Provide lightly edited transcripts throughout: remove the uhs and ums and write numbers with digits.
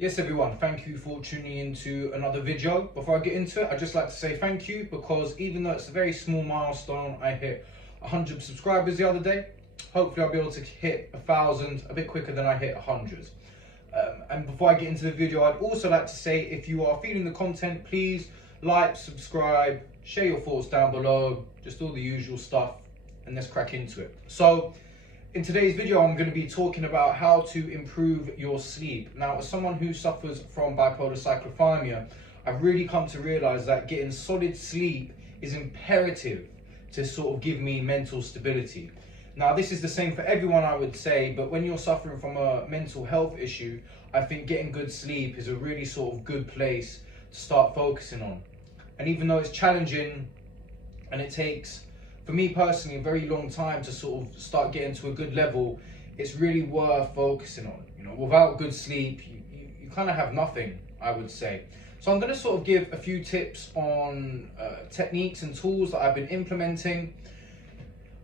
Yes everyone, thank you for tuning into another video. Before I get into it, I'd just like to say thank you because even though it's a very small milestone, I hit 100 subscribers the other day. Hopefully I'll be able to hit 1,000 a bit quicker than I hit 100. And before I get into the video, I'd also like to say if you are feeling the content, please like, subscribe, share your thoughts down below, just all the usual stuff, and let's crack into it. So, in today's video, I'm going to be talking about how to improve your sleep. Now, as someone who suffers from bipolar cyclothymia, I've really come to realize that getting solid sleep is imperative to sort of give me mental stability. Now, this is the same for everyone, I would say, but when you're suffering from a mental health issue, I think getting good sleep is a really sort of good place to start focusing on. And even though it's challenging and it takes, for me personally, a very long time to sort of start getting to a good level, it's really worth focusing on. You know, without good sleep, you kind of have nothing, I would say. So I'm going to sort of give a few tips on techniques and tools that I've been implementing.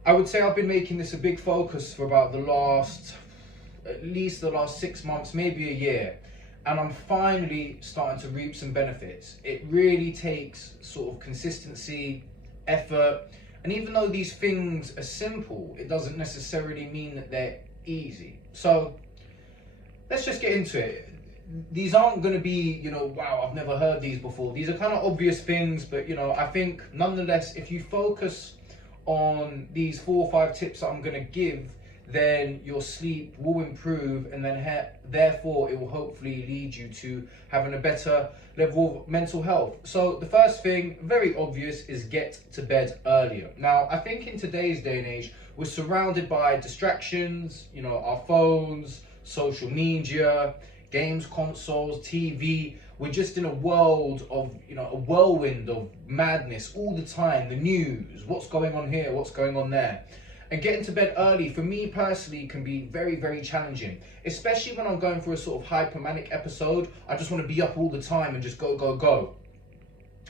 I would say I've been making this a big focus for about at least the last 6 months, maybe a year. And I'm finally starting to reap some benefits. It really takes sort of consistency, effort. And even though these things are simple, it doesn't necessarily mean that they're easy. So let's just get into it. These aren't going to be, wow, I've never heard these before. These are kind of obvious things, but, I think nonetheless, if you focus on these 4 or 5 tips that I'm going to give, then your sleep will improve, and then therefore it will hopefully lead you to having a better level of mental health. So the first thing, very obvious, is get to bed earlier. Now, I think in today's day and age, we're surrounded by distractions, our phones, social media, games consoles, TV. We're just in a world of, a whirlwind of madness all the time. The news, what's going on here, what's going on there. And getting to bed early, for me personally, can be very, very challenging. Especially when I'm going through a sort of hypomanic episode. I just want to be up all the time and just go, go, go.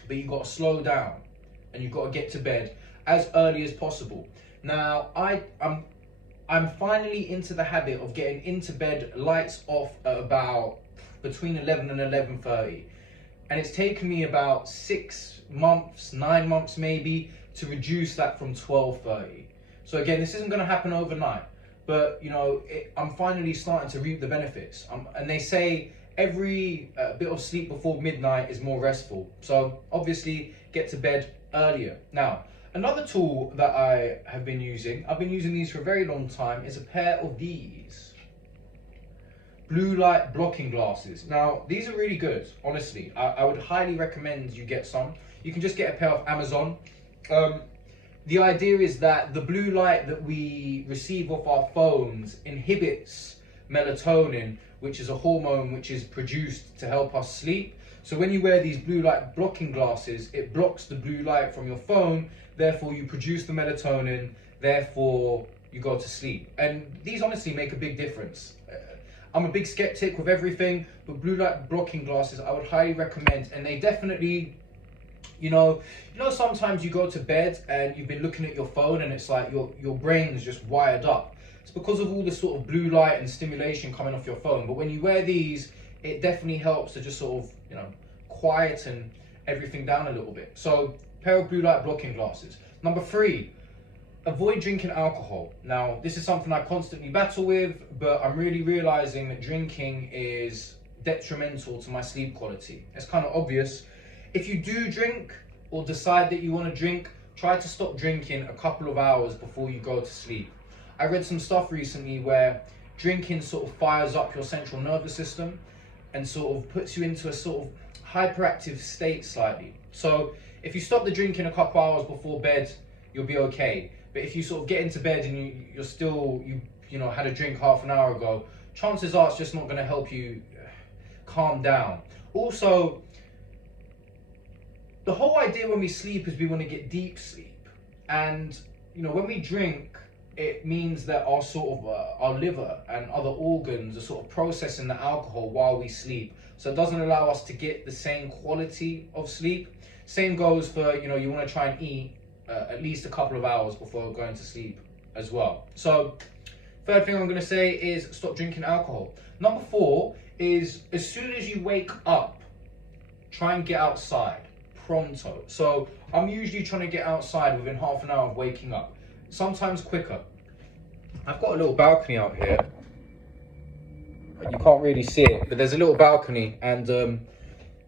But you've got to slow down and you've got to get to bed as early as possible. Now, I'm finally into the habit of getting into bed, lights off at about between 11 and 11:30. And it's taken me about 6 months, 9 months maybe, to reduce that from 12:30. So again, this isn't going to happen overnight, but I'm finally starting to reap the benefits. And they say every bit of sleep before midnight is more restful. So obviously get to bed earlier. Now, another tool that I have been using, I've been using these for a very long time, is a pair of these blue light blocking glasses. Now, these are really good, honestly. I would highly recommend you get some. You can just get a pair off Amazon. The idea is that the blue light that we receive off our phones inhibits melatonin, which is a hormone which is produced to help us sleep. So when you wear these blue light blocking glasses, it blocks the blue light from your phone, therefore you produce the melatonin, therefore you go to sleep. And these honestly make a big difference. I'm a big skeptic with everything, but blue light blocking glasses I would highly recommend, and they definitely, sometimes you go to bed and you've been looking at your phone and it's like your brain is just wired up. It's because of all the sort of blue light and stimulation coming off your phone. But when you wear these, it definitely helps to just sort of, quieten everything down a little bit. So, pair of blue light blocking glasses. Number 3, avoid drinking alcohol. Now, this is something I constantly battle with, but I'm really realizing that drinking is detrimental to my sleep quality. It's kind of obvious. If you do drink or decide that you want to drink, try to stop drinking a couple of hours before you go to sleep. I read some stuff recently where drinking sort of fires up your central nervous system and sort of puts you into a sort of hyperactive state slightly. So if you stop the drinking a couple hours before bed, you'll be okay. But if you sort of get into bed and you're still, had a drink half an hour ago, chances are it's just not going to help you calm down. Also, the whole idea when we sleep is we want to get deep sleep. And, when we drink, it means that our sort of, our liver and other organs are sort of processing the alcohol while we sleep. So it doesn't allow us to get the same quality of sleep. Same goes for, you want to try and eat at least a couple of hours before going to sleep as well. So, third thing I'm going to say is stop drinking alcohol. Number 4 is as soon as you wake up, try and get outside pronto. So I'm usually trying to get outside within half an hour of waking up, sometimes quicker. I've got a little balcony out here. You can't really see it, but there's a little balcony, and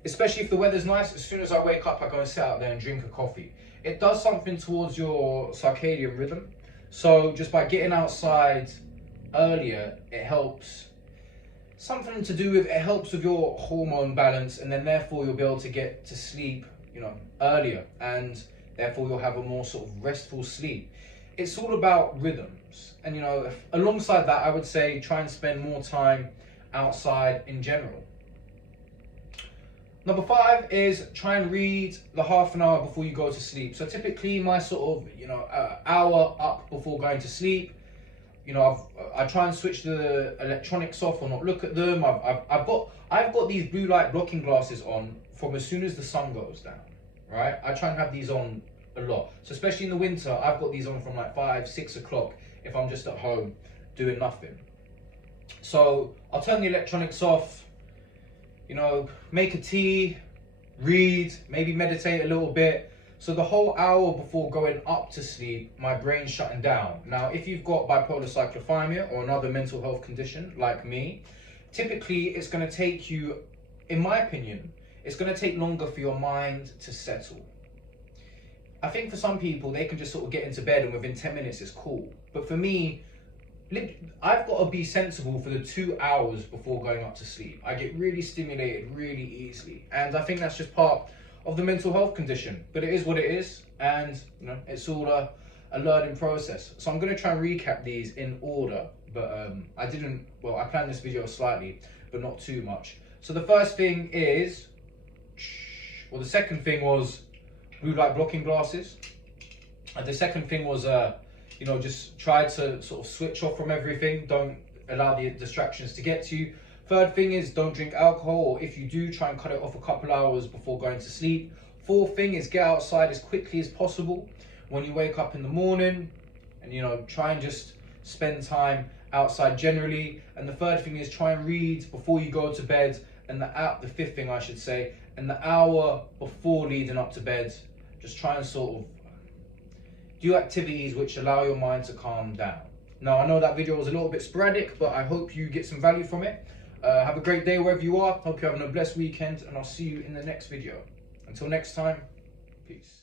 especially if the weather's nice, as soon as I wake up, I go and sit out there and drink a coffee. It does something towards your circadian rhythm. So just by getting outside earlier, it helps. Something to do with, it helps with your hormone balance, and then therefore you'll be able to get to sleep, earlier, and therefore you'll have a more sort of restful sleep. It's all about rhythms, and alongside that, I would say try and spend more time outside in general. Number 5 is try and read the half an hour before you go to sleep. So typically my sort of, hour up before going to sleep, I try and switch the electronics off or not look at them. I've got these blue light blocking glasses on from as soon as the sun goes down, right? I try and have these on a lot. So especially in the winter, I've got these on from like 5, 6 o'clock if I'm just at home doing nothing. So I'll turn the electronics off, make a tea, read, maybe meditate a little bit. So the whole hour before going up to sleep, my brain's shutting down. Now, if you've got bipolar cyclothymia or another mental health condition like me, typically it's going to take you, in my opinion, it's going to take longer for your mind to settle. I think for some people, they can just sort of get into bed and within 10 minutes it's cool. But for me, I've got to be sensible for the 2 hours before going up to sleep. I get really stimulated really easily. And I think that's just part of the mental health condition. But it is what it is. And it's all a learning process. So I'm going to try and recap these in order. But I planned this video slightly, but not too much. So the first thing is, the second thing was blue light blocking glasses. And the second thing was, just try to sort of switch off from everything. Don't allow the distractions to get to you. Third thing is don't drink alcohol, or if you do, try and cut it off a couple hours before going to sleep. Fourth thing is get outside as quickly as possible when you wake up in the morning, and try and just spend time outside generally. And the third thing is try and read before you go to bed. And the fifth thing I should say, and the hour before leading up to bed, just try and sort of do activities which allow your mind to calm down. Now, I know that video was a little bit sporadic, but I hope you get some value from it. Have a great day wherever you are. Hope you're having a blessed weekend, and I'll see you in the next video. Until next time, peace.